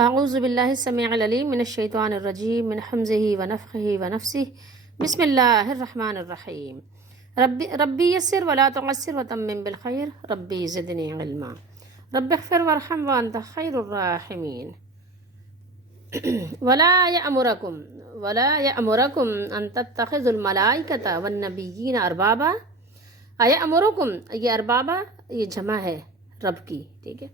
اعوذ باللہ السمیع العلیم من الشیطان الرجیم من حمزہ ونفخہ ونفسہ بسم اللہ الرحمن الرحیم ربی یسر ولا تعسر وتمم بالخیر ربی زدنی علما رب اغفر وارحم وانت خیر الراحمین ولا یأمرکم ان تتخذوا الملائکۃ والنبیین اربابا. ایأمرکم، یہ اربابا یہ جمع ہے رب کی، ٹھیک ہے.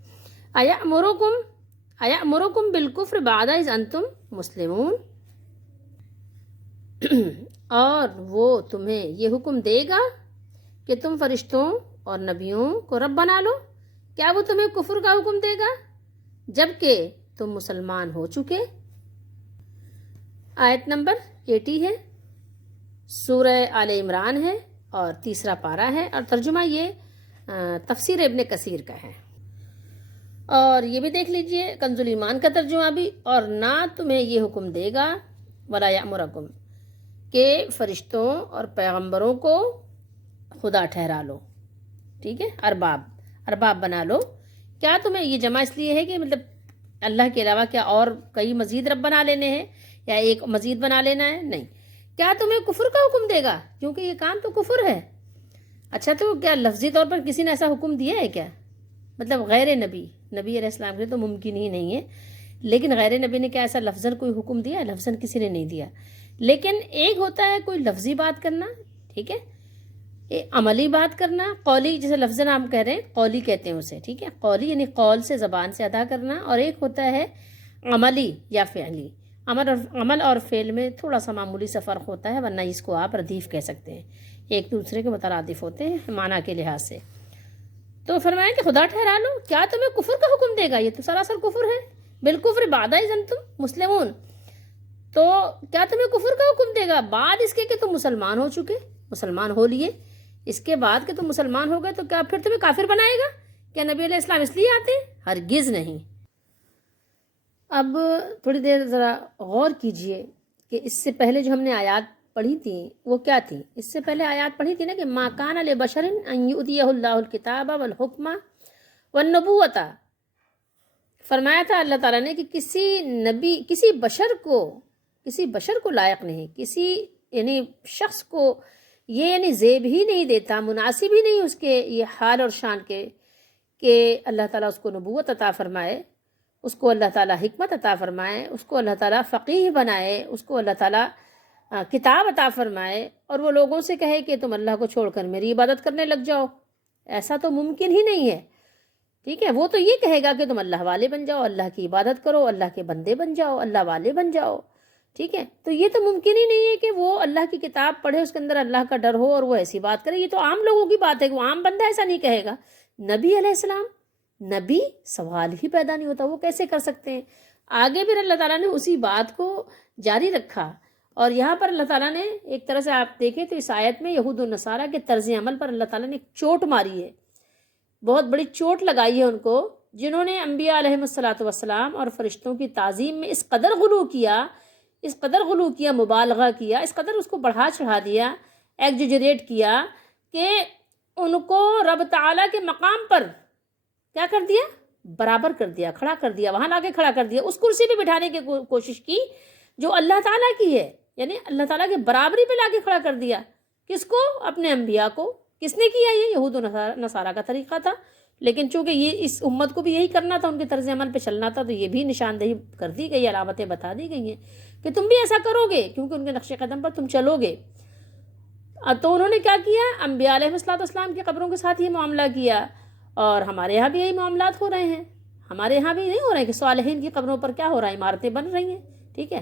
ایأمرکم بالکفر بعد اذ انتم مسلمون، اور وہ تمہیں یہ حکم دے گا کہ تم فرشتوں اور نبیوں کو رب بنا لو. کیا وہ تمہیں کفر کا حکم دے گا جبکہ تم مسلمان ہو چکے؟ آیت نمبر 80 ہے، سورہ آل عمران ہے اور تیسرا پارہ ہے، اور ترجمہ یہ تفسیر ابن کثیر کا ہے. اور یہ بھی دیکھ لیجئے کنز ایمان کا ترجمہ بھی، اور نہ تمہیں یہ حکم دے گا ولا یأمرکم کہ فرشتوں اور پیغمبروں کو خدا ٹھہرا لو، ٹھیک ہے، ارباب بنا لو. کیا تمہیں یہ جمع اس لیے ہے کہ مطلب اللہ کے علاوہ کیا اور کئی مزید رب بنا لینے ہیں یا ایک مزید بنا لینا ہے؟ نہیں. کیا تمہیں کفر کا حکم دے گا کیونکہ یہ کام تو کفر ہے. اچھا، تو کیا لفظی طور پر کسی نے ایسا حکم دیا ہے کیا؟ مطلب غیر نبی علیہ السلام کے تو ممکن ہی نہیں ہے، لیکن غیر نبی نے کیا ایسا لفظاً کوئی حکم دیا؟ لفظاً کسی نے نہیں دیا. لیکن ایک ہوتا ہے کوئی لفظی بات کرنا، ٹھیک ہے، عملی بات کرنا، قولی، جیسے لفظاً ہم کہہ رہے ہیں قولی کہتے ہیں اسے، ٹھیک ہے، قولی یعنی قول سے زبان سے ادا کرنا، اور ایک ہوتا ہے عملی یا فعلی. عمل اور فعل میں تھوڑا سا معمولی سا فرق ہوتا ہے، ورنہ اس کو آپ ردیف کہہ سکتے ہیں، ایک دوسرے کے مترادف ہوتے ہیں معنی کے لحاظ سے. تو فرمایا کہ خدا ٹھہرا لو. کیا تمہیں کفر کا حکم دے گا؟ یہ تو سراسر کفر ہے. بالکفر بعد اذ انتم مسلمون، تو کیا تمہیں کفر کا حکم دے گا بعد اس کے کہ تم مسلمان ہو چکے، مسلمان ہو لیے، اس کے بعد کہ تم مسلمان ہو گئے تو کیا پھر تمہیں کافر بنائے گا؟ کیا نبی علیہ السلام اس لیے آتے ہیں؟ ہرگز نہیں. اب تھوڑی دیر ذرا غور کیجئے کہ اس سے پہلے جو ہم نے آیات پڑھی تھی وہ کیا تھی. اس سے پہلے آیات پڑھی تھی نا کہ ما کان لبشر ان یؤتیہ اللہ الکتاب والحکم والنبوۃ. فرمایا تھا اللہ تعالیٰ نے کہ کسی بشر کو لائق نہیں، کسی یعنی شخص کو یہ یعنی زیب ہی نہیں دیتا، مناسب ہی نہیں اس کے یہ حال اور شان کے کہ اللہ تعالیٰ اس کو نبوت عطا فرمائے، اس کو اللہ تعالیٰ حکمت عطا فرمائے، اس کو اللہ تعالیٰ فقیہ بنائے، اس کو اللہ تعالیٰ کتاب عطا فرمائے، اور وہ لوگوں سے کہے کہ تم اللہ کو چھوڑ کر میری عبادت کرنے لگ جاؤ. ایسا تو ممکن ہی نہیں ہے، ٹھیک ہے. وہ تو یہ کہے گا کہ تم اللہ والے بن جاؤ، اللہ کی عبادت کرو، اللہ کے بندے بن جاؤ، اللہ والے بن جاؤ، ٹھیک ہے. تو یہ تو ممکن ہی نہیں ہے کہ وہ اللہ کی کتاب پڑھے، اس کے اندر اللہ کا ڈر ہو اور وہ ایسی بات کرے. یہ تو عام لوگوں کی بات ہے کہ وہ عام بندہ ایسا نہیں کہے گا. نبی علیہ السلام، نبی سوال ہی پیدا نہیں ہوتا، وہ کیسے کر سکتے ہیں؟ آگے پھر اللہ تعالیٰ نے اسی بات کو جاری رکھا، اور یہاں پر اللہ تعالیٰ نے ایک طرح سے آپ دیکھیں تو اس آیت میں یہود و نصارہ کے طرز عمل پر اللہ تعالیٰ نے ایک چوٹ ماری ہے، بہت بڑی چوٹ لگائی ہے ان کو، جنہوں نے انبیاء علیہم الصلاۃ والسلام اور فرشتوں کی تعظیم میں اس قدر غلو کیا، مبالغہ کیا، اس قدر اس کو بڑھا چڑھا دیا، ایگزیجریٹ کیا کہ ان کو رب تعالیٰ کے مقام پر کیا کر دیا؟ برابر کر دیا، کھڑا کر دیا، وہاں لا کے کھڑا کر دیا، اس کرسی پہ بٹھانے کی کوشش کی جو اللہ تعالیٰ کی ہے، یعنی اللہ تعالیٰ کے برابری پہ لا کے کھڑا کر دیا. کس کو؟ اپنے انبیاء کو. کس نے کیا؟ یہ یہود و نصارہ کا طریقہ تھا. لیکن چونکہ یہ اس امت کو بھی یہی کرنا تھا، ان کے طرز عمل پہ چلنا تھا، تو یہ بھی نشاندہی کر دی گئی، علامتیں بتا دی گئی ہیں کہ تم بھی ایسا کرو گے کیونکہ ان کے نقش قدم پر تم چلو گے. تو انہوں نے کیا کیا؟ انبیاء علیہ السلام کی قبروں کے ساتھ یہ معاملہ کیا، اور ہمارے یہاں بھی یہی معاملات ہو رہے ہیں. ہمارے یہاں بھی نہیں ہو رہے کہ صالحین کی قبروں پر کیا ہو رہا ہے؟ عمارتیں بن رہی ہیں، ٹھیک ہے،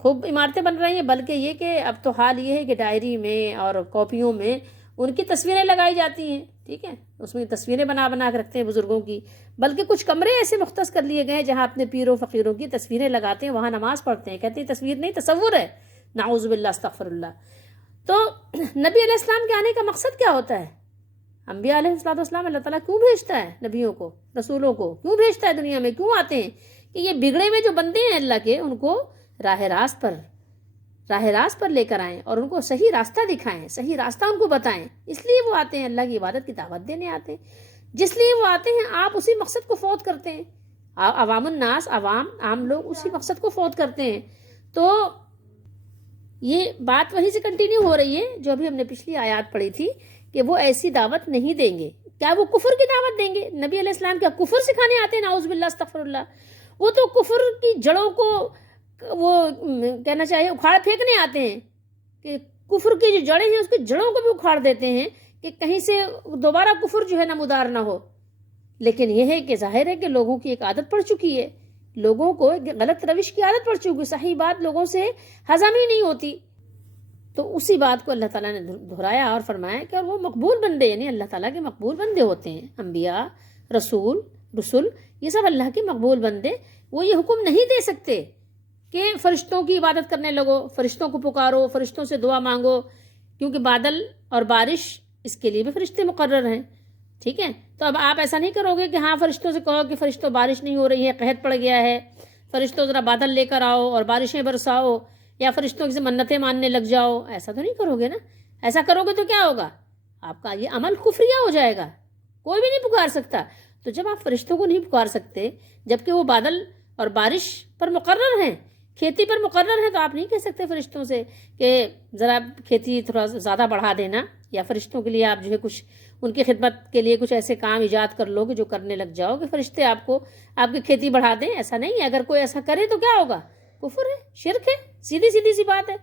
خوب عمارتیں بن رہی ہیں، بلکہ یہ کہ اب تو حال یہ ہے کہ ڈائری میں اور کاپیوں میں ان کی تصویریں لگائی جاتی ہیں، ٹھیک ہے، اس میں تصویریں بنا کے رکھتے ہیں بزرگوں کی. بلکہ کچھ کمرے ایسے مختص کر لیے گئے ہیں جہاں اپنے پیروں فقیروں کی تصویریں لگاتے ہیں، وہاں نماز پڑھتے ہیں، کہتے ہیں تصویر نہیں تصور ہے، نعوذ باللہ استغفر اللہ. تو نبی علیہ السلام کے آنے کا مقصد کیا ہوتا ہے؟ انبیاء علیہ السلام اللہ تعالیٰ کیوں بھیجتا ہے؟ نبیوں کو، رسولوں کو کیوں بھیجتا ہے دنیا میں؟ کیوں آتے ہیں؟ کہ یہ بگڑے ہوئے جو بندے ہیں اللہ کے، ان کو راہ راست پر لے کر آئیں اور ان کو صحیح راستہ دکھائیں، صحیح راستہ ان کو بتائیں. اس لیے وہ آتے ہیں، اللہ کی عبادت کی دعوت دینے آتے ہیں. جس لیے وہ آتے ہیں آپ اسی مقصد کو فوت کرتے ہیں. عوام الناس، عام لوگ اسی مقصد کو فوت کرتے ہیں. تو یہ بات وہیں سے کنٹینیو ہو رہی ہے جو ابھی ہم نے پچھلی آیات پڑھی تھی کہ وہ ایسی دعوت نہیں دیں گے. کیا وہ کفر کی دعوت دیں گے؟ نبی علیہ السلام کیا کفر سکھانے آتے ہیں؟ نعوذ باللہ استغفر اللہ. وہ تو کفر کی جڑوں کو وہ کہنا چاہیے اکھاڑ پھینکنے آتے ہیں کہ کفر کی جو جڑیں ہیں اس کی جڑوں کو بھی اکھاڑ دیتے ہیں کہ کہیں سے دوبارہ کفر جو ہے نمودار نہ ہو. لیکن یہ ہے کہ ظاہر ہے کہ لوگوں کی ایک عادت پڑ چکی ہے، لوگوں کو غلط روش کی عادت پڑ چکی ہے، صحیح بات لوگوں سے ہضم ہی نہیں ہوتی. تو اسی بات کو اللہ تعالیٰ نے دہرایا اور فرمایا کہ وہ مقبول بندے، یعنی اللہ تعالیٰ کے مقبول بندے ہوتے ہیں. انبیاء، رسول یہ سب اللہ کے مقبول بندے. وہ یہ حکم نہیں دے سکتے کہ فرشتوں کی عبادت کرنے لگو، فرشتوں کو پکارو، فرشتوں سے دعا مانگو، کیونکہ بادل اور بارش اس کے لیے بھی فرشتے مقرر ہیں. ٹھیک ہے، تو اب آپ ایسا نہیں کرو گے کہ ہاں فرشتوں سے کہو کہ فرشتوں بارش نہیں ہو رہی ہے، قحط پڑ گیا ہے، فرشتوں ذرا بادل لے کر آؤ اور بارشیں برساؤ، یا فرشتوں سے منتیں ماننے لگ جاؤ. ایسا تو نہیں کرو گے نا. ایسا کرو گے تو کیا ہوگا؟ آپ کا یہ عمل کفریہ ہو جائے گا، کوئی بھی نہیں پکار سکتا. تو جب آپ فرشتوں کو نہیں پکار سکتے جبکہ وہ بادل اور بارش پر مقرر ہیں، کھیتی پر مقرر ہیں، تو آپ نہیں کہہ سکتے فرشتوں سے کہ ذرا کھیتی تھوڑا زیادہ بڑھا دینا، یا فرشتوں کے لیے آپ جو ہے کچھ ان کی خدمت کے لیے کچھ ایسے کام ایجاد کر لو کہ جو کرنے لگ جاؤ کہ فرشتے آپ کو آپ کی کھیتی بڑھا دیں. ایسا نہیں ہے. اگر کوئی ایسا کرے تو کیا ہوگا؟ کفر ہے، شرک ہے، سیدھی سی بات ہے.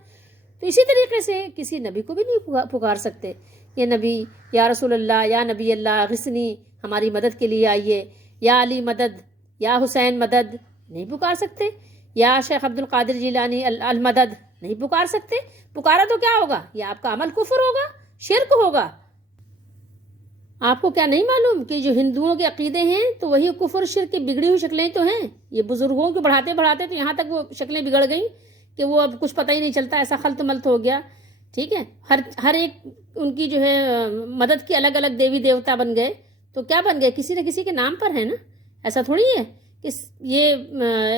تو اسی طریقے سے کسی نبی کو بھی نہیں پکار سکتے یہ نبی یا رسول اللہ، یا نبی اللہ غثنی، ہماری مدد کے لیے آئیے، یا علی مدد، یا حسین مدد. نہیں پکار سکتے. یا شیخ عبد القادر جیلانی المدد، نہیں پکار سکتے. پکارا تو کیا ہوگا؟ یہ آپ کا عمل کفر ہوگا، شرک ہوگا. آپ کو کیا نہیں معلوم کہ جو ہندوؤں کے عقیدے ہیں تو وہی کفر شرک کی بگڑی ہوئی شکلیں تو ہیں. یہ بزرگوں کو بڑھاتے بڑھاتے تو یہاں تک وہ شکلیں بگڑ گئیں کہ وہ اب کچھ پتہ ہی نہیں چلتا، ایسا خلط ملط ہو گیا. ٹھیک ہے، ہر ایک ان کی جو ہے مدد کی الگ الگ دیوی دیوتا بن گئے. تو کیا بن گئے؟ کسی نہ کسی کے نام پر ہے نا. ایسا تھوڑی ہے کہ یہ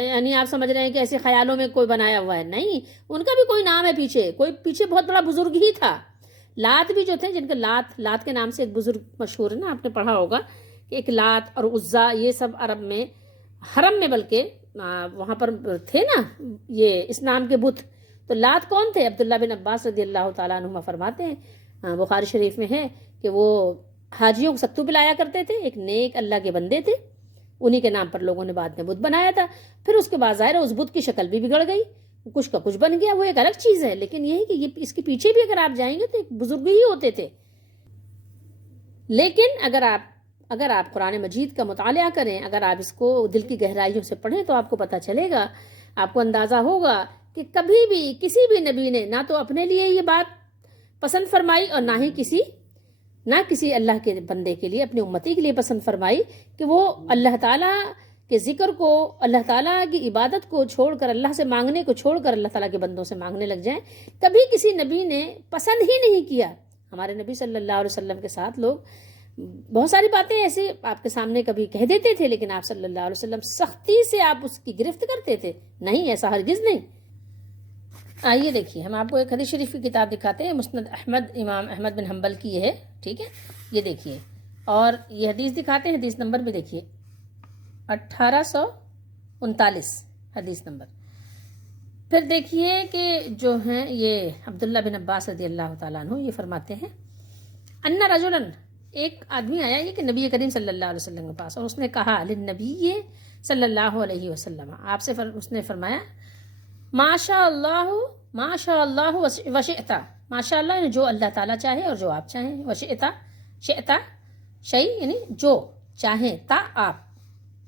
یعنی آپ سمجھ رہے ہیں کہ ایسے خیالوں میں کوئی بنایا ہوا ہے. نہیں، ان کا بھی کوئی نام ہے پیچھے، کوئی پیچھے بہت بڑا بزرگ ہی تھا. لات بھی جو تھے، جن کا لات کے نام سے ایک بزرگ مشہور ہے نا، آپ نے پڑھا ہوگا کہ ایک لات اور عزا، یہ سب عرب میں حرم میں بلکہ وہاں پر تھے نا یہ اس نام کے بت. تو لات کون تھے؟ عبداللہ بن عباس رضی اللہ تعالیٰ عنہما فرماتے ہیں، بخاری شریف میں ہے کہ وہ حاجیوں کو ستو پلایا کرتے تھے، ایک نیک اللہ کے بندے تھے. انہی کے نام پر لوگوں نے بعد میں بت بنایا تھا. پھر اس کے بعد ظاہر ہے اس بت کی شکل بھی بگڑ گئی، کچھ کا کچھ بن گیا، وہ ایک الگ چیز ہے. لیکن یہ ہے کہ یہ اس کے پیچھے بھی اگر آپ جائیں گے تو ایک بزرگ ہی ہوتے تھے. لیکن اگر آپ قرآن مجید کا مطالعہ کریں، اگر آپ اس کو دل کی گہرائیوں سے پڑھیں تو آپ کو پتہ چلے گا، آپ کو اندازہ ہوگا کہ کبھی بھی کسی بھی نبی نے نہ تو اپنے لیے یہ بات پسند فرمائی اور نہ ہی کسی اللہ کے بندے کے لیے، اپنی امتی کے لیے پسند فرمائی کہ وہ اللہ تعالیٰ کے ذکر کو، اللہ تعالیٰ کی عبادت کو چھوڑ کر، اللہ سے مانگنے کو چھوڑ کر اللہ تعالیٰ کے بندوں سے مانگنے لگ جائیں. کبھی کسی نبی نے پسند ہی نہیں کیا. ہمارے نبی صلی اللہ علیہ وسلم کے ساتھ لوگ بہت ساری باتیں ایسے آپ کے سامنے کبھی کہہ دیتے تھے، لیکن آپ صلی اللہ علیہ وسلم سختی سے آپ اس کی گرفت کرتے تھے. نہیں، ایسا ہرگز نہیں. آئیے دیکھیے، ہم آپ کو ایک حدیث شریف کی کتاب دکھاتے ہیں، مسند احمد، امام احمد بن حنبل کی یہ ہے. ٹھیک ہے، یہ دیکھیے، اور یہ حدیث دکھاتے ہیں. حدیث نمبر بھی دیکھیے 1839 حدیث نمبر. پھر دیکھیے کہ جو ہیں یہ عبداللہ بن عباس رضی اللہ تعالیٰ عنہ یہ فرماتے ہیں، ان رجلاً، ایک آدمی آیا یہ کہ نبی کریم صلی اللہ علیہ وسلم کے پاس، اور اس نے کہا للنبی صلی اللہ علیہ وسلم، آپ سے اس نے فرمایا ماشاء اللہ وشئتا، ماشاء اللہ یعنی جو اللہ تعالیٰ چاہے اور جو آپ چاہیں، شئتا شیء یعنی جو چاہیں، تا آپ،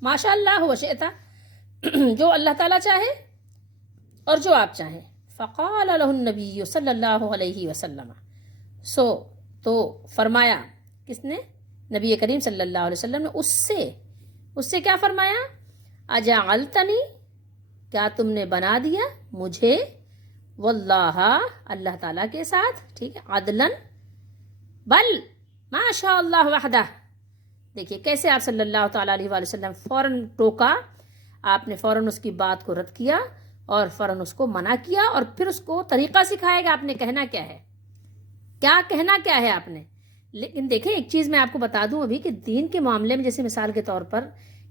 ماشاء اللہ وشئتا جو اللہ تعالیٰ چاہے اور جو آپ چاہیں. فقال له النبی صلی اللہ علیہ وسلم، تو فرمایا کس نے؟ نبی کریم صلی اللہ علیہ وسلم نے اس سے کیا فرمایا؟ اجعلتنی، کیا تم نے بنا دیا مجھے، واللہ اللہ تعالیٰ کے ساتھ، ٹھیک ہے، عدلاً، بل ما شاء اللہ وحدہ. دیکھیے کیسے آپ صلی اللہ تعالیٰ علیہ وآلہ وسلم فوراً ٹوکا، آپ نے فوراً اس کی بات کو رد کیا اور فوراً اس کو منع کیا، اور پھر اس کو طریقہ سکھائے گا آپ نے کہنا کیا ہے، کہنا کیا ہے آپ نے. لیکن دیکھیں ایک چیز میں آپ کو بتا دوں ابھی کہ دین کے معاملے میں، جیسے مثال کے طور پر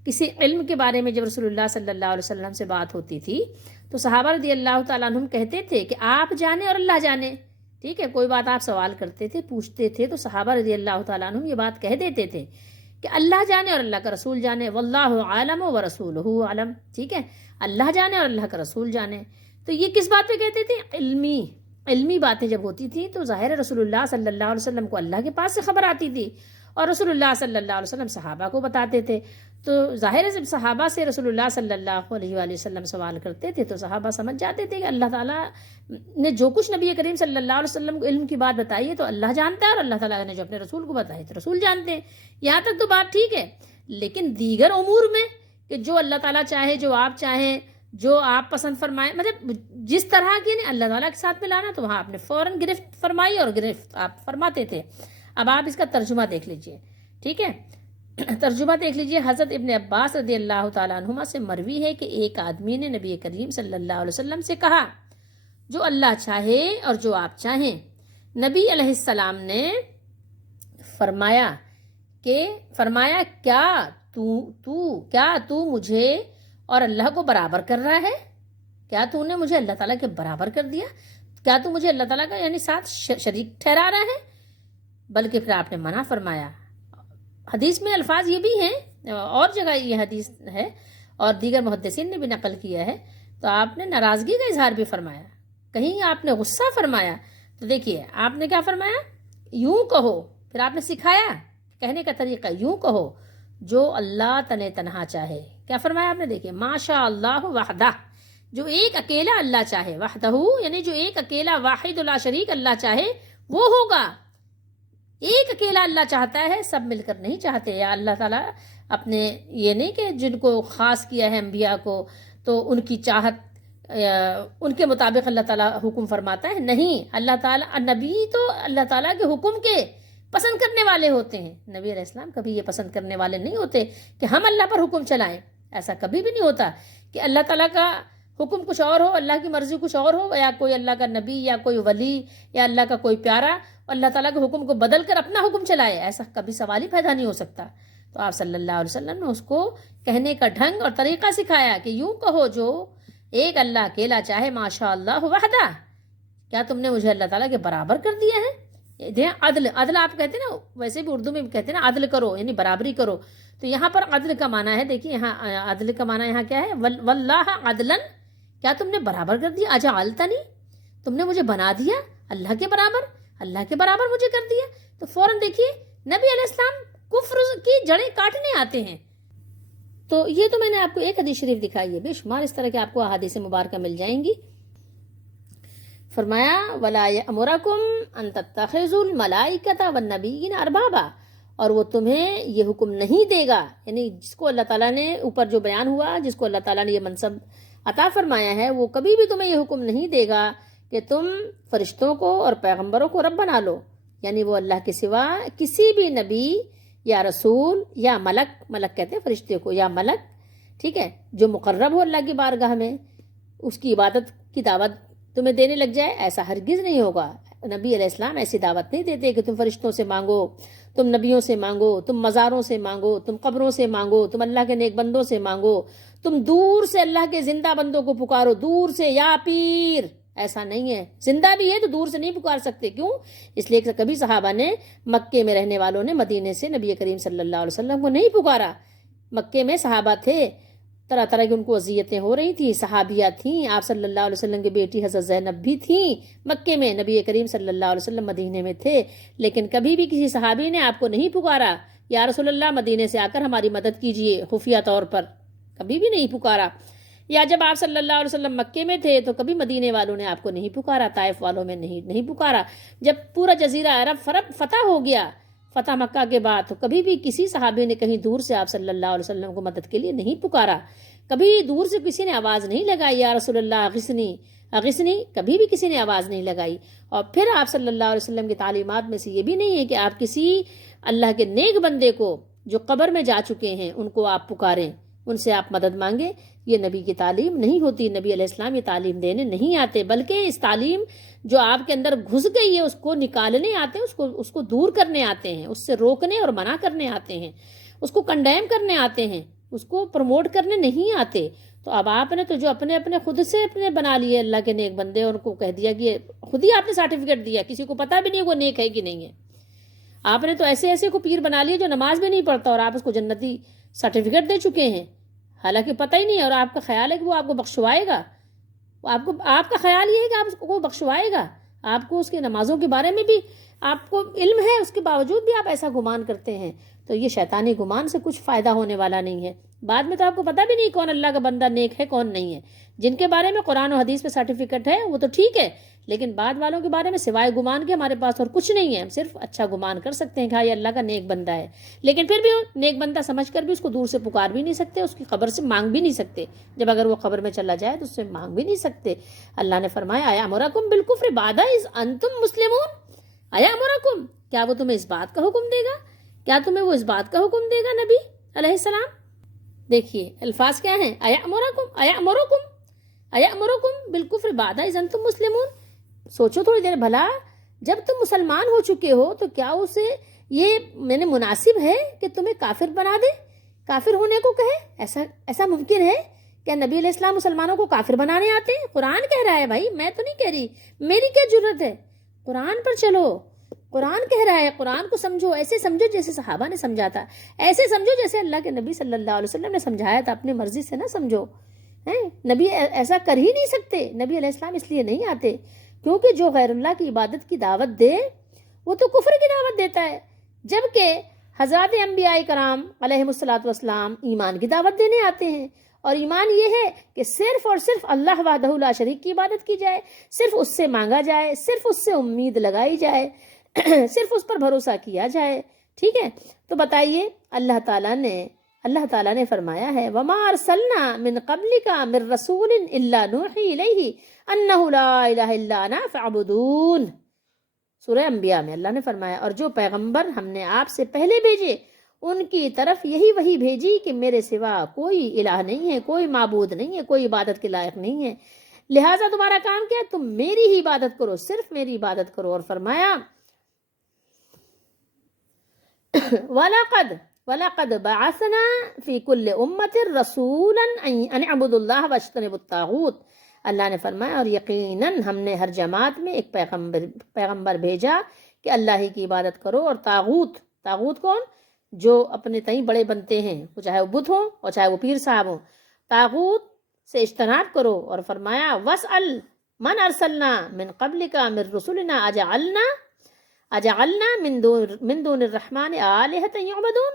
کسی علم کے بارے میں جب رسول اللہ صلی اللہ علیہ وسلم سے بات ہوتی تھی تو صحابہ رضی اللہ تعالیٰ عنہم کہتے تھے کہ آپ جانے اور اللہ جانے. ٹھیک ہے، کوئی بات آپ سوال کرتے تھے، پوچھتے تھے، تو صحابہ رضی اللہ تعالیٰ عنہم یہ بات کہہ دیتے تھے کہ اللہ جانے اور اللہ کا رسول جانے، واللہ عالم و رسولہ عالم. ٹھیک ہے، اللہ جانے اور اللہ کا رسول جانے. تو یہ کس بات پہ کہتے تھے؟ علمی باتیں جب ہوتی تھی تو ظاہر رسول اللہ صلی اللہ علیہ وسلم کو اللہ کے پاس سے خبر آتی تھی اور رسول اللہ صلی اللہ علیہ وسلم صحابہ کو بتاتے تھے. تو ظاہر ہے جب صحابہ سے رسول اللہ صلی اللہ علیہ وآلہ وسلم سوال کرتے تھے تو صحابہ سمجھ جاتے تھے کہ اللہ تعالیٰ نے جو کچھ نبی کریم صلی اللہ علیہ وسلم کو علم کی بات بتائی ہے تو اللہ جانتا ہے، اور اللہ تعالیٰ نے جو اپنے رسول کو بتائی تو رسول جانتے ہیں. یہاں تک تو بات ٹھیک ہے، لیکن دیگر امور میں کہ جو اللہ تعالیٰ چاہے، جو آپ چاہیں، جو آپ پسند فرمائیں، مطلب جس طرح کی نہیں اللہ تعالیٰ کے ساتھ ملانا، تو وہاں آپ نے فوراً گرفت فرمائی اور گرفت آپ فرماتے تھے. اب آپ اس کا ترجمہ دیکھ لیجئے. ٹھیک ہے، ترجمہ دیکھ لیجئے. حضرت ابن عباس رضی اللہ تعالیٰ عنہما سے مروی ہے کہ ایک آدمی نے نبی کریم صلی اللہ علیہ وسلم سے کہا جو اللہ چاہے اور جو آپ چاہیں. نبی علیہ السلام نے فرمایا کیا تو مجھے اور اللہ کو برابر کر رہا ہے؟ کیا تو نے مجھے اللہ تعالیٰ کے برابر کر دیا؟ کیا تو مجھے اللہ تعالیٰ کا یعنی ساتھ شریک ٹھہرا رہا ہے؟ بلکہ پھر آپ نے منع فرمایا. حدیث میں الفاظ یہ بھی ہیں، اور جگہ یہ حدیث ہے اور دیگر محدثین نے بھی نقل کیا ہے. تو آپ نے ناراضگی کا اظہار بھی فرمایا، کہیں آپ نے غصہ فرمایا. تو دیکھیے آپ نے کیا فرمایا، یوں کہو. پھر آپ نے سکھایا کہنے کا طریقہ، یوں کہو جو اللہ تنہا چاہے. کیا فرمایا آپ نے؟ دیکھیے، ماشاء اللہ وحدہ، جو ایک اکیلا اللہ چاہے، وحدہ یعنی جو ایک اکیلا واحد لا شریک اللہ چاہے وہ ہوگا. ایک اکیلا اللہ چاہتا ہے، سب مل کر نہیں چاہتے. یا اللہ تعالیٰ اپنے یہ نہیں کہ جن کو خاص کیا ہے انبیاء کو تو ان کی چاہت ان کے مطابق اللہ تعالیٰ حکم فرماتا ہے. نہیں، اللہ تعالیٰ نبی تو اللہ تعالیٰ کے حکم کے پسند کرنے والے ہوتے ہیں. نبی علیہ السلام کبھی یہ پسند کرنے والے نہیں ہوتے کہ ہم اللہ پر حکم چلائیں. ایسا کبھی بھی نہیں ہوتا کہ اللہ تعالیٰ کا حکم کچھ اور ہو، اللہ کی مرضی کچھ اور ہو، یا کوئی اللہ کا نبی یا کوئی ولی یا اللہ کا کوئی پیارا اللہ تعالیٰ کے حکم کو بدل کر اپنا حکم چلائے. ایسا کبھی سوال ہی پیدا نہیں ہو سکتا. تو آپ صلی اللہ علیہ وسلم نے اس کو کہنے کا ڈھنگ اور طریقہ سکھایا کہ یوں کہو جو ایک اللہ اکیلا چاہے، ماشاء اللہ وحدہ. کیا تم نے مجھے اللہ تعالیٰ کے برابر کر دیا ہے؟ عدل آپ کہتے ہیں نا، ویسے بھی اردو میں کہتے ہیں نا عدل کرو یعنی برابری کرو. تو یہاں پر عدل کا معنی ہے، دیکھیے یہاں عدل کا معنی یہاں کیا ہے، واللہ عدلن، کیا تم نے برابر کر دیا، اجعلتنی، تم نے مجھے بنا دیا اللہ کے برابر مجھے کر دیا. تو فوراً دیکھیے نبی علیہ السلام کفر کی جڑیں کاٹنے آتے ہیں. تو یہ تو میں نے آپ کو ایک حدیث شریف دکھائی ہے، بے شمار اس طرح کے آپ کو احادیث مبارکہ مل جائیں گی. فرمایا ولا یأمرکم ان تتخذوا الملائکۃ والنبیین اربابا، اور وہ تمہیں یہ حکم نہیں دے گا، یعنی جس کو اللہ تعالیٰ نے اوپر جو بیان ہوا، جس کو اللہ تعالیٰ نے یہ منصب عطا فرمایا ہے، وہ کبھی بھی تمہیں یہ حکم نہیں دے گا کہ تم فرشتوں کو اور پیغمبروں کو رب بنا لو. یعنی وہ اللہ کے سوا کسی بھی نبی یا رسول یا ملک کہتے ہیں فرشتے کو، یا ملک، ٹھیک ہے، جو مقرب ہو اللہ کی بارگاہ میں، اس کی عبادت کی دعوت تمہیں دینے لگ جائے، ایسا ہرگز نہیں ہوگا. نبی علیہ السلام ایسی دعوت نہیں دیتے کہ تم فرشتوں سے مانگو، تم نبیوں سے مانگو، تم مزاروں سے مانگو، تم قبروں سے مانگو، تم اللہ کے نیک بندوں سے مانگو، تم دور سے اللہ کے زندہ بندوں کو پکارو، دور سے یا پیر. ایسا نہیں ہے، زندہ بھی ہے تو دور سے نہیں پکار سکتے. کیوں؟ اس لیے کہ کبھی صحابہ نے، مکے میں رہنے والوں نے مدینے سے نبی کریم صلی اللہ علیہ وسلم کو نہیں پکارا. مکے میں صحابہ تھے، طرح طرح کی ان کو اذیتیں ہو رہی تھیں، صحابیہ تھیں، آپ صلی اللہ علیہ وسلم کی بیٹی حضرت زینب بھی تھیں مکے میں، نبی کریم صلی اللہ علیہ وسلم مدینے میں تھے. لیکن کبھی بھی کسی صحابی نے آپ کو نہیں پکارا یا رسول اللہ مدینے سے آ کر ہماری مدد کیجئے خفیہ طور پر، کبھی بھی نہیں پکارا. یا جب آپ صلی اللہ علیہ وسلم مکے میں تھے تو کبھی مدینے والوں نے آپ کو نہیں پکارا، طائف والوں میں نہیں پکارا. جب پورا جزیرہ عرب فتح ہو گیا فتح مکہ کے بعد، تو کبھی بھی کسی صحابی نے کہیں دور سے آپ صلی اللہ علیہ وسلم کو مدد کے لیے نہیں پکارا. کبھی دور سے کسی نے آواز نہیں لگائی یا رسول اللہ اغثنی اغثنی، کبھی بھی کسی نے آواز نہیں لگائی. اور پھر آپ صلی اللہ علیہ وسلم کی تعلیمات میں سے یہ بھی نہیں ہے کہ آپ کسی اللہ کے نیک بندے کو جو قبر میں جا چکے ہیں ان کو آپ پکاریں، ان سے آپ مدد مانگیں. یہ نبی کی تعلیم نہیں ہوتی. نبی علیہ السلام یہ تعلیم دینے نہیں آتے، بلکہ اس تعلیم جو آپ کے اندر گھس گئی ہے اس کو نکالنے آتے ہیں، اس کو دور کرنے آتے ہیں، اس سے روکنے اور منع کرنے آتے ہیں، اس کو کنڈیم کرنے آتے ہیں. اس کو پروموٹ کرنے نہیں آتے. تو اب آپ نے تو جو اپنے خود سے اپنے بنا لیے اللہ کے نیک بندے، اور ان کو کہہ دیا کہ خود ہی آپ نے سرٹیفکیٹ دیا، کسی کو پتہ بھی نہیں وہ نیک ہے کہ نہیں ہے. آپ نے تو ایسے کو پیر بنا لیے جو نماز بھی نہیں پڑھتا، اور آپ اس کو جنتی سرٹیفکیٹ دے چکے ہیں، حالانکہ پتہ ہی نہیں ہے. اور آپ کا خیال ہے کہ وہ آپ کو بخشوائے گا. آپ کا خیال یہ ہے کہ آپ اس کو بخشوائے گا. آپ کو اس کے نمازوں کے بارے میں بھی آپ کو علم ہے، اس کے باوجود بھی آپ ایسا گمان کرتے ہیں. تو یہ شیطانی گمان سے کچھ فائدہ ہونے والا نہیں ہے. بعد میں تو آپ کو پتہ بھی نہیں کون اللہ کا بندہ نیک ہے کون نہیں ہے. جن کے بارے میں قرآن و حدیث پہ سرٹیفکیٹ ہے وہ تو ٹھیک ہے، لیکن بعد والوں کے بارے میں سوائے گمان کے ہمارے پاس اور کچھ نہیں ہے. ہم صرف اچھا گمان کر سکتے ہیں کہ ہاں یہ اللہ کا نیک بندہ ہے، لیکن پھر بھی نیک بندہ سمجھ کر بھی اس کو دور سے پکار بھی نہیں سکتے، اس کی قبر سے مانگ بھی نہیں سکتے. جب اگر وہ قبر میں چلا جائے تو اس سے مانگ بھی نہیں سکتے. اللہ نے فرمایا آیا امرکم بالکفر بعد اذ انتم مسلمون. آیا امرکم، کیا وہ تمہیں اس بات کا حکم دے گا؟ کیا تمہیں وہ اس بات کا حکم دے گا نبی علیہ السلام؟ دیکھیے الفاظ کیا ہیں، آیا امرکم، آیا امرکم، آیا امرکم بالکفر بعد اذ انتم مسلمون. سوچو تھوڑی دیر بھلا، جب تم مسلمان ہو چکے ہو تو کیا اسے یہ مناسب ہے کہ تمہیں کافر بنا دے، کافر ہونے کو کہے؟ ایسا ممکن ہے؟ کیا نبی علیہ السلام مسلمانوں کو کافر بنانے آتے ہیں؟ قرآن کہہ رہا ہے بھائی، میں تو نہیں کہہ رہی، میری کیا جرت ہے؟ قرآن پر چلو، قرآن کہہ رہا ہے. قرآن کو سمجھو، ایسے سمجھو جیسے صحابہ نے سمجھا تھا، ایسے سمجھو جیسے اللہ کے نبی صلی اللہ علیہ وسلم نے سمجھایا تھا. اپنی مرضی سے نہ سمجھو. نبی ایسا کر ہی نہیں سکتے. نبی علیہ السلام اس لیے نہیں آتے کیونکہ جو غیر اللہ کی عبادت کی دعوت دے وہ تو کفر کی دعوت دیتا ہے، جبکہ حضرات انبیاء کرام علیہ الصلوۃ والسلام ایمان کی دعوت دینے آتے ہیں. اور ایمان یہ ہے کہ صرف اور صرف اللہ وحدہ لا شریک کی عبادت کی جائے، صرف اس سے مانگا جائے، صرف اس سے امید لگائی جائے، صرف اس پر بھروسہ کیا جائے. ٹھیک ہے، تو بتائیے اللہ تعالیٰ نے فرمایا ہے وَمَا أَرْسَلْنَا مِن قَبْلِكَ مِن رَّسُولٍ إِلَّا نُوحِي إِلَيْهِ أَنَّهُ لَا إِلَهَ إِلَّا أَنَا فَاعْبُدُونِ. سورہ انبیاء میں اللہ نے فرمایا اور جو پیغمبر ہم نے آپ سے پہلے بھیجے ان کی طرف یہی وحی بھیجی کہ میرے سوا کوئی الہ نہیں ہے، کوئی معبود نہیں ہے، کوئی عبادت کے لائق نہیں ہے، لہٰذا تمہارا کام کیا ہے؟ تم میری ہی عبادت کرو، صرف میری عبادت کرو. اور فرمایا وَلَقَدْ بَعَثْنَا فِي كُلِّ أُمَّةٍ رَسُولًا أَنِ اعْبُدُوا اللَّهَ وَاجْتَنِبُوا الطَّاغُوتَ. اللہ نے فرمایا اور یقیناً ہم نے ہر جماعت میں ایک پیغمبر بھیجا کہ اللہ ہی کی عبادت کرو، اور تاغوت کون؟ جو اپنے تئیں بڑے بنتے ہیں، وہ چاہے وہ بت ہوں اور چاہے وہ پیر صاحب ہوں، تاغوت سے اجتناب کرو. اور فرمایا وَاسْأَلْ مَنْ أَرْسَلْنَا مِنْ قَبْلِكَ مِنْ رُسُلِنَا اجعلنا من دون الرحمن آلہۃ یعبدون.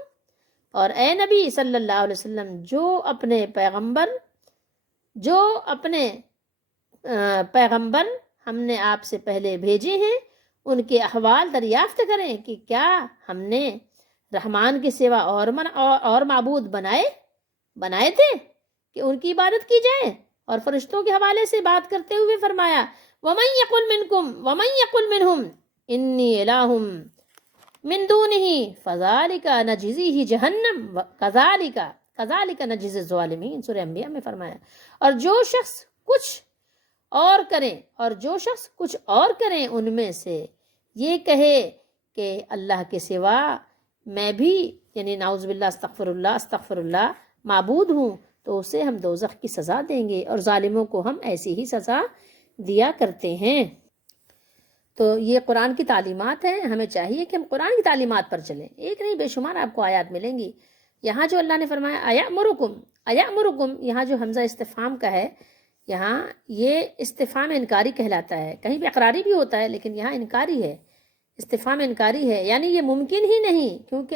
اور اے نبی صلی اللہ علیہ وسلم جو اپنے پیغمبر ہم نے آپ سے پہلے بھیجے ہیں ان کے احوال دریافت کریں کہ کیا ہم نے رحمان کے سوا اور معبود بنائے تھے کہ ان کی عبادت کی جائے. اور فرشتوں کے حوالے سے بات کرتے ہوئے فرمایا وَمَن يَقُلْ مِنْهُمْ انی الہ من دونہ فذالک نجزیہ جہنم کذالک نجزی الظالمین. سورہ انبیاء میں فرمایا اور جو شخص کچھ اور کریں ان میں سے یہ کہے کہ اللہ کے سوا میں بھی یعنی نعوذ باللہ استغفر اللہ معبود ہوں تو اسے ہم دوزخ کی سزا دیں گے، اور ظالموں کو ہم ایسی ہی سزا دیا کرتے ہیں. تو یہ قرآن کی تعلیمات ہیں، ہمیں چاہیے کہ ہم قرآن کی تعلیمات پر چلیں. ایک نہیں بے شمار آپ کو آیات ملیں گی. یہاں جو اللہ نے فرمایا ایامرکم، یہاں جو حمزہ استفہام کا ہے، یہاں یہ استفہام انکاری کہلاتا ہے. کہیں بھی اقراری بھی ہوتا ہے لیکن یہاں انکاری ہے، استفہام انکاری ہے، یعنی یہ ممکن ہی نہیں، کیونکہ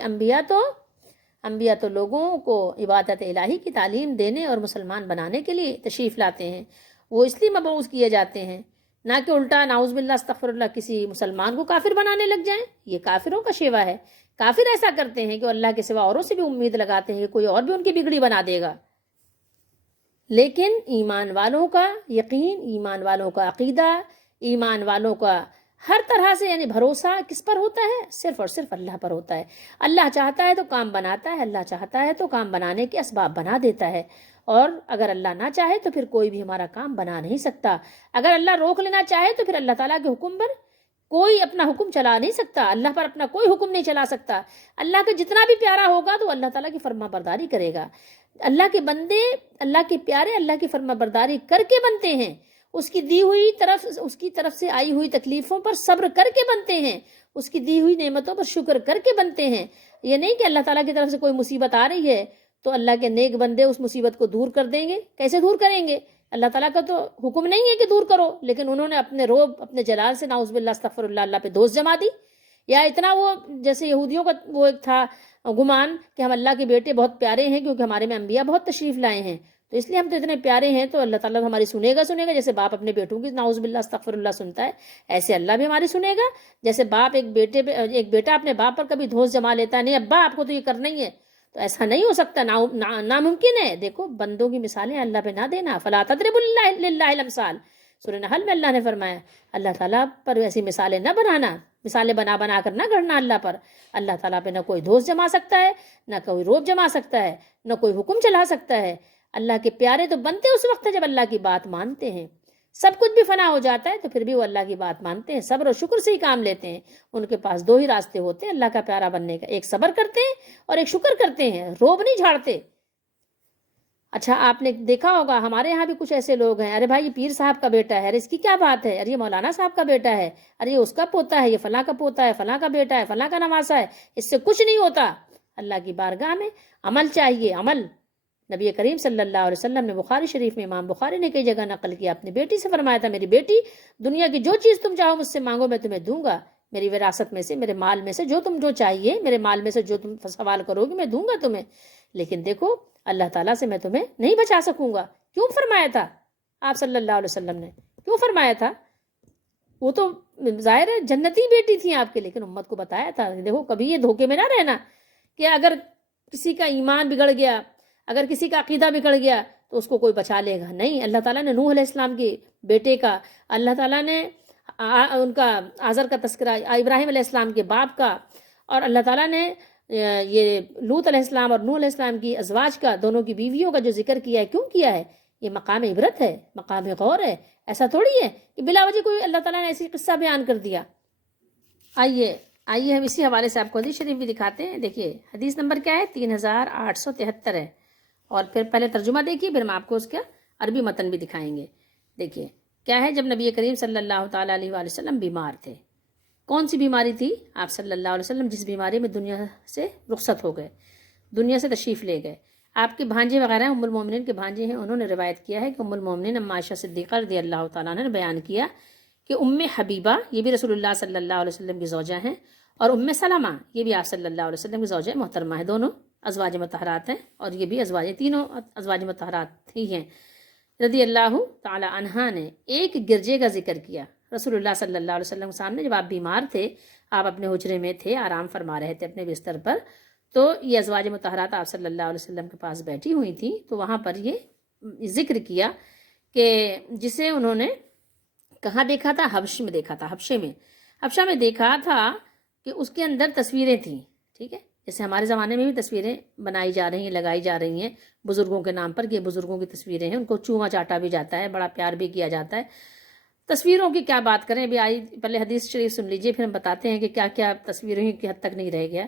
انبیاء تو لوگوں کو عبادت الہی کی تعلیم دینے اور مسلمان بنانے کے لیے تشریف لاتے ہیں. وہ اس لیے مبعوث کیے جاتے ہیں، نہ کہ الٹا نعوذ باللہ استغفر اللہ کسی مسلمان کو کافر بنانے لگ جائیں. یہ کافروں کا شیوا ہے. کافر ایسا کرتے ہیں کہ اللہ کے سوا اوروں سے بھی امید لگاتے ہیں کہ کوئی اور بھی ان کی بگڑی بنا دے گا. لیکن ایمان والوں کا یقین، ایمان والوں کا عقیدہ، ایمان والوں کا ہر طرح سے یعنی بھروسہ کس پر ہوتا ہے؟ صرف اور صرف اللہ پر ہوتا ہے. اللہ چاہتا ہے تو کام بناتا ہے، اللہ چاہتا ہے تو کام بنانے کے اسباب بنا دیتا ہے، اور اگر اللہ نہ چاہے تو پھر کوئی بھی ہمارا کام بنا نہیں سکتا. اگر اللہ روک لینا چاہے تو پھر اللہ تعالیٰ کے حکم پر کوئی اپنا حکم چلا نہیں سکتا، اللہ پر اپنا کوئی حکم نہیں چلا سکتا. اللہ کا جتنا بھی پیارا ہوگا تو اللہ تعالیٰ کی فرما برداری کرے گا. اللہ کے بندے اللہ کے پیارے اللہ کی فرما برداری کر کے بنتے ہیں، اس کی طرف سے آئی ہوئی تکلیفوں پر صبر کر کے بنتے ہیں، اس کی دی ہوئی نعمتوں پر شکر کر کے بنتے ہیں۔ یہ نہیں کہ اللہ تعالیٰ کی طرف سے کوئی مصیبت آ رہی ہے تو اللہ کے نیک بندے اس مصیبت کو دور کر دیں گے۔ کیسے دور کریں گے؟ اللہ تعالیٰ کا تو حکم نہیں ہے کہ دور کرو، لیکن انہوں نے اپنے روب، اپنے جلال سے نعوذ باللہ استغفر اللہ، اللہ پہ دوست جما دی، یا اتنا وہ جیسے یہودیوں کا وہ ایک تھا گمان کہ ہم اللہ کے بیٹے بہت پیارے ہیں کیونکہ ہمارے میں انبیاء بہت تشریف لائے ہیں، تو اس لیے ہم تو اتنے پیارے ہیں تو اللہ تعالیٰ ہماری سنے گا جیسے باپ اپنے بیٹوں کی نعوذ باللہ استغفر اللہ سنتا ہے، ایسے اللہ بھی ہماری سنے گا۔ جیسے ایک بیٹا اپنے باپ پر کبھی دھوس جما لیتا ہے، نہیں ابا آپ کو تو یہ کرنا ہی ہے، تو ایسا نہیں ہو سکتا، ناممکن ہے۔ دیکھو بندوں کی مثالیں اللہ پہ نہ دینا، فلا تضربوا للہ الامثال، سورہ نحل میں اللہ نے فرمایا اللہ تعالیٰ پر ایسی مثالیں نہ بنانا، مثالیں بنا کر نہ گڑنا اللہ پر۔ اللہ تعالیٰ پہ نہ کوئی دھوس جما سکتا ہے، نہ کوئی روب جما سکتا ہے، نہ کوئی حکم چلا سکتا ہے۔ اللہ کے پیارے تو بنتے اس وقت ہے جب اللہ کی بات مانتے ہیں، سب کچھ بھی فنا ہو جاتا ہے تو پھر بھی وہ اللہ کی بات مانتے ہیں، صبر و شکر سے ہی کام لیتے ہیں۔ ان کے پاس دو ہی راستے ہوتے ہیں اللہ کا پیارا بننے کا، ایک صبر کرتے ہیں اور ایک شکر کرتے ہیں، روب نہیں جھاڑتے۔ اچھا آپ نے دیکھا ہوگا ہمارے یہاں بھی کچھ ایسے لوگ ہیں، ارے بھائی یہ پیر صاحب کا بیٹا ہے، ارے اس کی کیا بات ہے، ارے یہ مولانا صاحب کا بیٹا ہے، ارے یہ اس کا پوتا ہے، یہ فلاں کا پوتا ہے، فلاں کا بیٹا ہے، فلاں کا نواسا ہے، اس سے کچھ نہیں ہوتا۔ اللہ کی بارگاہ میں عمل چاہیے، عمل۔ نبی کریم صلی اللہ علیہ وسلم نے بخاری شریف میں امام بخاری نے کئی جگہ نقل کیا، اپنی بیٹی سے فرمایا تھا میری بیٹی دنیا کی جو چیز تم چاہو مجھ سے مانگو میں تمہیں دوں گا، میری وراثت میں سے، میرے مال میں سے جو چاہیے، میرے مال میں سے جو تم سوال کرو گی میں دوں گا تمہیں، لیکن دیکھو اللہ تعالیٰ سے میں تمہیں نہیں بچا سکوں گا۔ کیوں فرمایا تھا آپ صلی اللہ علیہ وسلم نے؟ کیوں فرمایا تھا؟ وہ تو ظاہر ہے جنتی بیٹی تھی آپ کے، لیکن امت کو بتایا تھا دیکھو کبھی یہ دھوکے میں نہ رہنا کہ اگر کسی کا ایمان بگڑ گیا، اگر کسی کا عقیدہ بگڑ گیا تو اس کو کوئی بچا لے گا، نہیں۔ اللہ تعالیٰ نے نوح علیہ السلام کے بیٹے کا، اللہ تعالیٰ نے ان کا آزر کا تذکرہ، ابراہیم علیہ السلام کے باپ کا، اور اللہ تعالیٰ نے یہ لوط علیہ السلام اور نوح علیہ السلام کی ازواج کا، دونوں کی بیویوں کا جو ذکر کیا ہے، کیوں کیا ہے؟ یہ مقام عبرت ہے، مقام غور ہے، ایسا تھوڑی ہے کہ بلا وجہ کوئی اللہ تعالیٰ نے ایسی قصہ بیان کر دیا۔ آئیے ہم اسی حوالے سے آپ کو حدیث شریف بھی دکھاتے ہیں۔ دیکھیے حدیث نمبر کیا ہے، 3873 ہے، اور پھر پہلے ترجمہ دیکھیے، پھر ہم آپ کو اس کا عربی متن بھی دکھائیں گے۔ دیکھیے کیا ہے، جب نبی کریم صلی اللہ تعالیٰ علیہ وآلہ وسلم بیمار تھے، کون سی بیماری تھی؟ آپ صلی اللہ علیہ وسلم جس بیماری میں دنیا سے رخصت ہو گئے، دنیا سے تشریف لے گئے، آپ کے بھانجے وغیرہ ام المومنین کے بھانجے ہیں، انہوں نے روایت کیا ہے کہ ام المومنین ام عائشہ صدیقہ رضی اللہ تعالیٰ عنہ نے بیان کیا کہ ام حبیبہ، یہ بھی رسول اللہ صلی اللہ علیہ وسلم کی زوجہ ہیں، اور ام سلمہ یہ بھی آپ صلی اللہ علیہ وسلم کی زوجہ محترمہ ہیں، دونوں ازواج مطہرات ہیں، اور یہ بھی تینوں ازواج مطہرات ہی ہیں۔ رضی اللہ تعالی عنہا نے ایک گرجے کا ذکر کیا رسول اللہ صلی اللہ علیہ وسلم کے سامنے، جب آپ بیمار تھے، آپ اپنے حجرے میں تھے، آرام فرما رہے تھے اپنے بستر پر، تو یہ ازواج مطہرات آپ صلی اللہ علیہ وسلم کے پاس بیٹھی ہوئی تھیں، تو وہاں پر یہ ذکر کیا کہ جسے انہوں نے کہاں دیکھا تھا؟ حبشہ میں دیکھا تھا، حبشہ میں دیکھا تھا کہ اس کے اندر تصویریں تھیں، ٹھیک ہے، جیسے ہمارے زمانے میں بھی تصویریں بنائی جا رہی ہیں، لگائی جا رہی ہیں بزرگوں کے نام پر، کہ بزرگوں کی تصویریں ہیں، ان کو چوما چاٹا بھی جاتا ہے، بڑا پیار بھی کیا جاتا ہے۔ تصویروں کی کیا بات کریں، ابھی آئی پہلے حدیث شریف سن لیجئے، پھر ہم بتاتے ہیں کہ کیا کیا تصویریں کی حد تک نہیں رہ گیا۔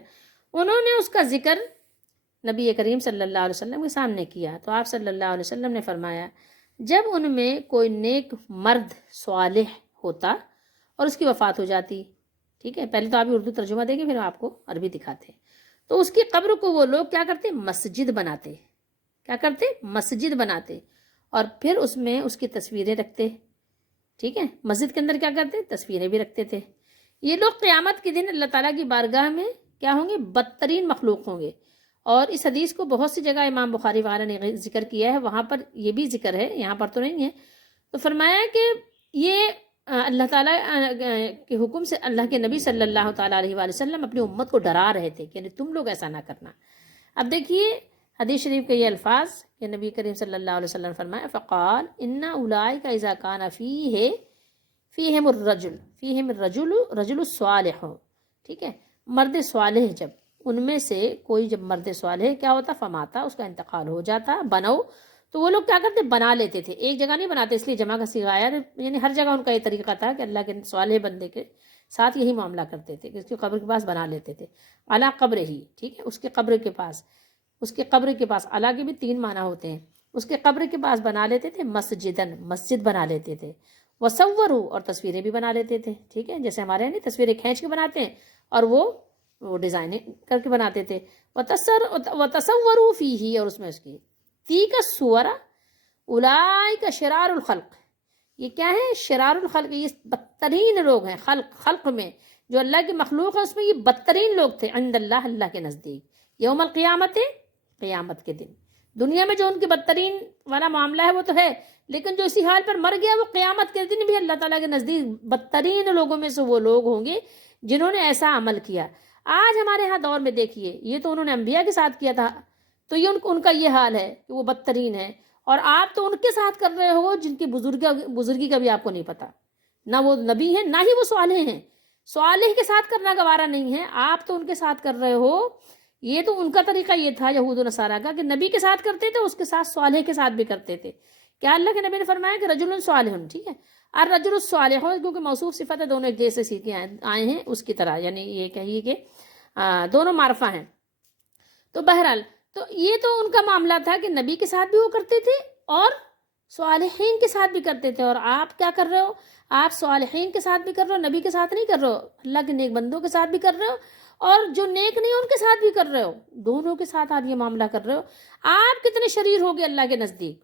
انہوں نے اس کا ذکر نبی کریم صلی اللہ علیہ وسلم کے سامنے کیا، تو آپ صلی اللہ علیہ وسلم نے فرمایا جب ان میں کوئی نیک مرد صالح ہوتا اور اس کی وفات ہو جاتی، ٹھیک ہے، پہلے تو آپ اردو ترجمہ دیں گے، پھر ہم آپ کو عربی دکھاتے ہیں، تو اس کی قبر کو وہ لوگ کیا کرتے؟ مسجد بناتے، کیا کرتے؟ مسجد بناتے، اور پھر اس میں اس کی تصویریں رکھتے، ٹھیک ہے، مسجد کے اندر کیا کرتے؟ تصویریں بھی رکھتے تھے۔ یہ لوگ قیامت کے دن اللہ تعالیٰ کی بارگاہ میں کیا ہوں گے؟ بدترین مخلوق ہوں گے۔ اور اس حدیث کو بہت سی جگہ امام بخاری وغیرہ نے ذکر کیا ہے، وہاں پر یہ بھی ذکر ہے، یہاں پر تو نہیں ہے، تو فرمایا کہ یہ اللہ تعالیٰ کے حکم سے اللہ کے نبی صلی اللہ تعالیٰ علیہ وآلہ وسلم اپنی امت کو ڈرا رہے تھے کہ یعنی تم لوگ ایسا نہ کرنا۔ اب دیکھیے حدیث شریف کے یہ الفاظ کہ نبی کریم صلی اللہ علیہ وسلم فرمایا فقال ان اولئک اذا کان فیہم الرجل الصالح، ٹھیک ہے، مرد صالح، جب ان میں سے کوئی جب مرد صالح کیا ہوتا؟ فماتا، اس کا انتقال ہو جاتا، بنو، تو وہ لوگ کیا کرتے؟ بنا لیتے تھے، ایک جگہ نہیں بناتے، اس لیے جمع کا صیغہ آیا، یعنی ہر جگہ ان کا یہ طریقہ تھا کہ اللہ کے صالح بندے کے ساتھ یہی معاملہ کرتے تھے کہ اس کی قبر کے پاس بنا لیتے تھے، علی قبر ہی، ٹھیک ہے، اس کے قبر کے پاس، اس کے قبر کے پاس، اللہ کے بھی 3 معنی ہوتے ہیں، اس کے قبر کے پاس بنا لیتے تھے مسجدن، مسجد بنا لیتے تھے، وصوروا اور تصویریں بھی بنا لیتے تھے، ٹھیک ہے، جیسے ہمارے یہاں نہیں تصویریں کھینچ کے بناتے ہیں اور وہ ڈیزائننگ کر کے بناتے تھے، وتصوروا فیہ اور اس میں اس کی تیک الصور اولئک شرار الخلق، یہ کیا ہے؟ شرار الخلق، یہ بدترین لوگ ہیں خلق میں، جو اللہ کی مخلوق ہے اس میں یہ بدترین لوگ تھے، عند اللہ، اللہ کے نزدیک، یوم القیامت، قیامت کے دن۔ دنیا میں جو ان کی بدترین والا معاملہ ہے وہ تو ہے، لیکن جو اسی حال پر مر گیا وہ قیامت کے دن بھی اللہ تعالیٰ کے نزدیک بدترین لوگوں میں سے وہ لوگ ہوں گے جنہوں نے ایسا عمل کیا۔ آج ہمارے ہاں دور میں دیکھیے، یہ تو انہوں نے انبیاء کے ساتھ کیا تھا، تو یہ ان کا یہ حال ہے کہ وہ بدترین ہے، اور آپ تو ان کے ساتھ کر رہے ہو جن کی بزرگی کا بھی آپ کو نہیں پتا، نہ وہ نبی ہیں نہ ہی وہ صالح ہیں، صالح کے ساتھ کرنا گوارا نہیں ہے، آپ تو ان کے ساتھ کر رہے ہو۔ یہ تو ان کا طریقہ یہ تھا یہود و نصارہ کا کہ نبی کے ساتھ کرتے تھے، اس کے ساتھ صالح کے ساتھ بھی کرتے تھے۔ کیا اللہ کے نبی نے فرمایا کہ رجل صالح، ٹھیک ہے، الرجل الصالح، کیونکہ موصوف صفت ہے، دونوں ایک جیسے سیکھے آئے ہیں اس کی طرح، یعنی یہ کہیے کہ دونوں معرفہ ہیں۔ تو بہرحال تو یہ تو ان کا معاملہ تھا کہ نبی کے ساتھ بھی وہ کرتے تھے اور صالحین کے ساتھ بھی کرتے تھے، اور آپ کیا کر رہے ہو؟ آپ صالحین کے ساتھ بھی کر رہے ہو، نبی کے ساتھ نہیں کر رہے ہو، اللہ کے نیک بندوں کے ساتھ بھی کر رہے ہو، اور جو نیک نہیں ان کے ساتھ بھی کر رہے ہو، دونوں کے ساتھ آپ یہ معاملہ کر رہے ہو۔ آپ کتنے شریر ہو گئے اللہ کے نزدیک،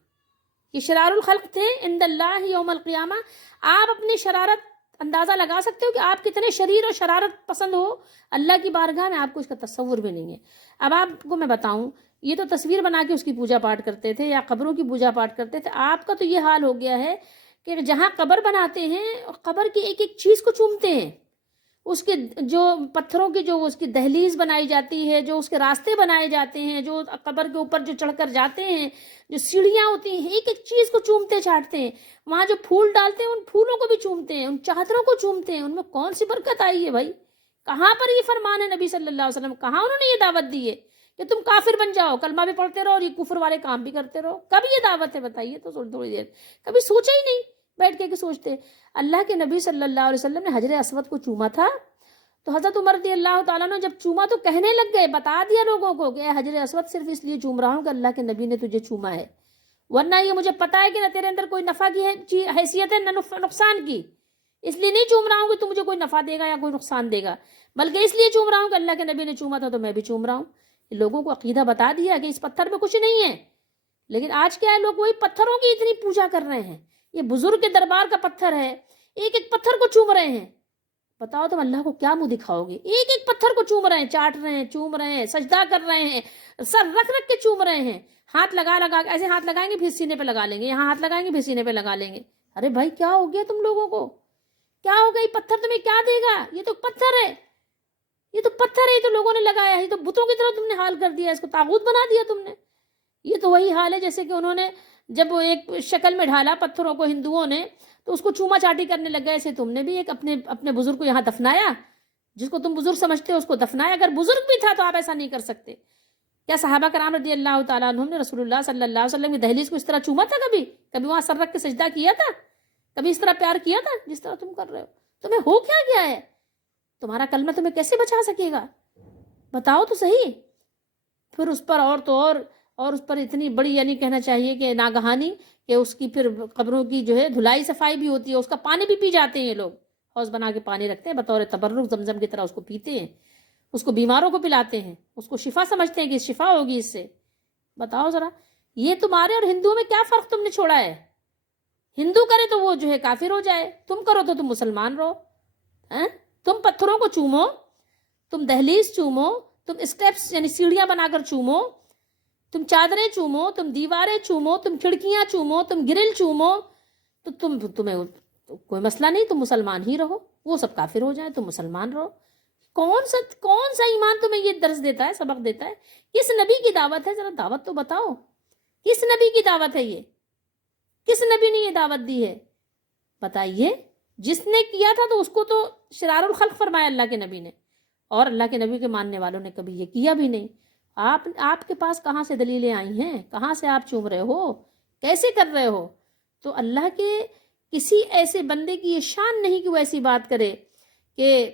یہ شرار الخلق تھے عند اللہ یوم القیامہ۔ آپ اپنی شرارت اندازہ لگا سکتے ہو کہ آپ کتنے شریر اور شرارت پسند ہو اللہ کی بارگاہ میں، آپ کو اس کا تصور بھی نہیں ہے۔ اب آپ کو میں بتاؤں، یہ تو تصویر بنا کے اس کی پوجا پاٹ کرتے تھے یا قبروں کی پوجا پاٹ کرتے تھے، آپ کا تو یہ حال ہو گیا ہے کہ جہاں قبر بناتے ہیں قبر کی ایک ایک چیز کو چومتے ہیں، اس کے جو پتھروں کی جو اس کی دہلیز بنائی جاتی ہے، جو اس کے راستے بنائے جاتے ہیں، جو قبر کے اوپر جو چڑھ کر جاتے ہیں، جو سیڑھیاں ہوتی ہیں، ایک ایک چیز کو چومتے چاٹتے ہیں، وہاں جو پھول ڈالتے ہیں ان پھولوں کو بھی چومتے ہیں، ان چادروں کو چومتے ہیں، ان میں کون سی برکت آئی ہے بھائی؟ کہاں پر یہ فرمان ہے نبی صلی اللہ علیہ وسلم، کہاں انہوں نے یہ دعوت دی ہے کہ تم کافر بن جاؤ، کلمہ بھی پڑھتے رہو اور یہ کفر والے کام بھی کرتے رہو؟ کب یہ دعوت ہے بتائیے تو، تھوڑی دیر کبھی سوچا ہی نہیں بیٹھ کے کہ سوچتے۔ اللہ کے نبی صلی اللہ علیہ وسلم نے حجر اسود کو چوما تھا، تو حضرت عمر رضی اللہ تعالیٰ نے جب چوما تو کہنے لگ گئے، بتا دیا لوگوں کو کہ اے حجر اسود صرف اس لیے چوم رہا ہوں کہ اللہ کے نبی نے تجھے چوما ہے، ورنہ یہ مجھے پتا ہے کہ نہ تیرے اندر کوئی نفع کی حیثیت ہے نہ نقصان کی، اس لیے نہیں چوم رہا ہوں کہ تو مجھے کوئی نفع دے گا یا کوئی نقصان دے گا، بلکہ اس لیے چوم رہا ہوں کہ اللہ کے نبی نے چوما تھا تو میں بھی چوم رہا ہوں۔ لوگوں کو عقیدہ بتا دیا کہ اس پتھر میں کچھ نہیں ہے، لیکن آج کیا ہے، لوگ وہی پتھروں کی اتنی پوجا کر رہے ہیں، یہ بزرگ کے دربار کا پتھر ہے، ایک ایک پتھر کو چوم رہے ہیں، بتاؤ تم اللہ کو کیا منہ دکھاؤ گے؟ ایک ایک پتھر کو چوم رہے ہیں، چاٹ رہے ہیں، چوم رہے ہیں، سجدہ کر رہے ہیں، سر رکھ رکھ کے چوم رہے ہیں، ہاتھ لگا لگا کے، ایسے ہاتھ لگائیں گے پھر سینے پہ لگا لیں گے، یہاں ہاتھ لگائیں گے پھر سینے پہ لگا لیں گے۔ ارے بھائی کیا ہو گیا تم لوگوں کو؟ کیا ہو گیا؟ یہ پتھر تمہیں کیا دے گا؟ یہ تو پتھر ہے، یہ تو پتھر ہے، یہ تو لوگوں نے لگایا ہے، یہ تو بتوں کی طرح تم نے حال کر دیا، اس کو طاغوت بنا دیا تم نے۔ یہ تو وہی حال ہے جیسے کہ انہوں نے جب وہ ایک شکل میں ڈھالا پتھروں کو ہندوؤں نے، تو اس کو چوما چاٹی کرنے لگ گئے، ایسے تم نے بھی ایک اپنے بزرگ کو یہاں دفنایا، جس کو تم بزرگ سمجھتے ہو اس کو دفنایا۔ اگر بزرگ بھی تھا تو آپ ایسا نہیں کر سکتے۔ کیا صحابہ کرام رضی اللہ تعالیٰ عنہم نے رسول اللہ صلی اللہ علیہ وسلم کی دہلیز کو اس طرح چوما تھا؟ کبھی وہاں سر رکھ کے سجدہ کیا تھا؟ کبھی اس طرح پیار کیا تھا جس طرح تم کر رہے ہو؟ تمہیں ہو کیا گیا ہے؟ تمہارا کلمہ تمہیں کیسے بچا سکے گا؟ بتاؤ تو صحیح۔ پھر اس پر اور اس پر اتنی بڑی، یعنی کہنا چاہیے کہ ناگہانی، کہ اس کی پھر قبروں کی جو ہے دھلائی صفائی بھی ہوتی ہے، اس کا پانی بھی پی جاتے ہیں یہ لوگ، حوض بنا کے پانی رکھتے ہیں بطور تبرک، زمزم کی طرح اس کو پیتے ہیں، اس کو بیماروں کو پلاتے ہیں، اس کو شفا سمجھتے ہیں کہ شفا ہوگی اس سے۔ بتاؤ ذرا، یہ تمہارے اور ہندوؤں میں کیا فرق تم نے چھوڑا ہے؟ ہندو کرے تو وہ جو ہے کافر ہو جائے، تم کرو تو تم مسلمان رہو۔ تم پتھروں کو چومو، تم دہلیز چومو، تم اسٹیپس یعنی سیڑھیاں بنا کر چومو، تم چادریں چومو، تم دیواریں چومو، تم کھڑکیاں چومو، تم گرل چومو، تو تمہیں کوئی مسئلہ نہیں، تم مسلمان ہی رہو، وہ سب کافر ہو جائیں، تم مسلمان رہو۔ کون سا ایمان تمہیں یہ درس دیتا ہے، سبق دیتا ہے؟ کس نبی کی دعوت ہے؟ ذرا دعوت تو بتاؤ، کس نبی کی دعوت ہے یہ؟ کس نبی نے یہ دعوت دی ہے بتائیے؟ جس نے کیا تھا تو اس کو تو شرار الخلق فرمایا اللہ کے نبی نے، اور اللہ کے نبی کے ماننے والوں نے کبھی یہ کیا بھی نہیں۔ آپ کے پاس کہاں سے دلیلیں آئی ہیں؟ کہاں سے آپ چوم رہے ہو؟ کیسے کر رہے ہو؟ تو اللہ کے کسی ایسے بندے کی یہ شان نہیں کہ وہ ایسی بات کرے، کہ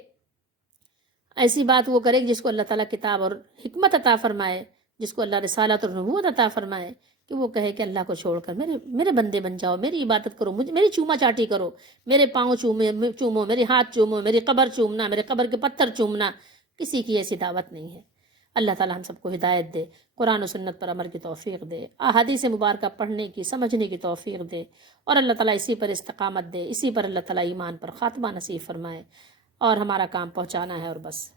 ایسی بات وہ کرے جس کو اللہ تعالیٰ کتاب اور حکمت عطا فرمائے، جس کو اللہ رسالت اور نبوت عطا فرمائے کہ وہ کہے کہ اللہ کو چھوڑ کر میرے بندے بن جاؤ، میری عبادت کرو، میری چوما چاٹی کرو، میرے پاؤں چومو، میرے ہاتھ چومو، میری قبر چومنا، میرے قبر کے پتھر چومنا، کسی کی ایسی دعوت نہیں ہے۔ اللہ تعالی ہم سب کو ہدایت دے، قرآن و سنت پر عمل کی توفیق دے، احادیث مبارکہ پڑھنے کی، سمجھنے کی توفیق دے، اور اللہ تعالیٰ اسی پر استقامت دے، اسی پر اللہ تعالیٰ ایمان پر خاتمہ نصیب فرمائے، اور ہمارا کام پہنچانا ہے اور بس۔